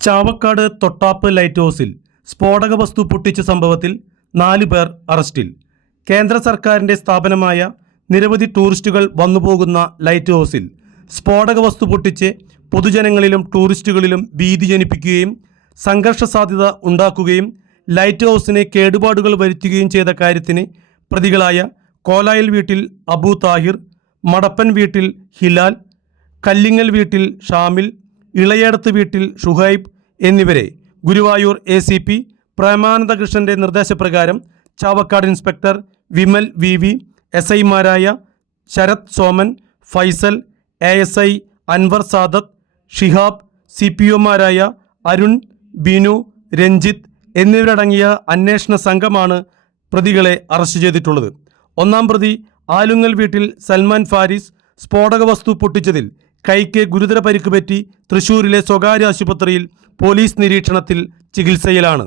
Chavakkad Thottap light ഹൗസിൽ സ്ഫോടക വസ്തു പൊട്ടിച്ച സംഭവത്തിൽ നാല് പേർ അറസ്റ്റിൽ. കേന്ദ്ര സർക്കാരിന്റെ സ്ഥാപനമായ നിരവധി ടൂറിസ്റ്റുകൾ വന്നുപോകുന്ന ലൈറ്റ് ഹൗസിൽ സ്ഫോടക വസ്തു പൊട്ടിച്ച് പൊതുജനങ്ങളിലും ടൂറിസ്റ്റുകളിലും ഭീതി ജനിപ്പിക്കുകയും സംഘർഷ സാധ്യത ഉണ്ടാക്കുകയും ലൈറ്റ് ഹൗസിന് കേടുപാടുകൾ വരുത്തുകയും ചെയ്ത കാര്യത്തിന് പ്രതികളായ കോലായൽ വീട്ടിൽ അബു താഹിർ മടപ്പൻ വീട്ടിൽ ഹിലാൽ കല്ലിങ്ങൽ വീട്ടിൽ ഷാമിൽ ഇളയടത്ത് വീട്ടിൽ ഷുഹൈബ് എന്നിവരെ ഗുരുവായൂർ എ സി പി പ്രേമാനന്ദകൃഷ്ണന്റെ നിർദ്ദേശപ്രകാരം Chavakkad inspector Vimal V V S ഐമാരായ Sarath Soman Faisal A S I Anwar Sadath Shihab C P ഒമാരായ Arun Binu Ranjith എന്നിവരടങ്ങിയ അന്വേഷണ സംഘമാണ് പ്രതികളെ അറസ്റ്റ് ചെയ്തിട്ടുള്ളത്. ഒന്നാം പ്രതി ആലുങ്ങൽ വീട്ടിൽ സൽമാൻ ഫാരിസ് സ്ഫോടക വസ്തു പൊട്ടിച്ചതിൽ കൈക്ക് ഗുരുതര പരിക്ക് പറ്റി തൃശൂരിലെ സ്വകാര്യ ആശുപത്രിയിൽ പോലീസ് നിരീക്ഷണത്തിൽ ചികിത്സയിലാണ്.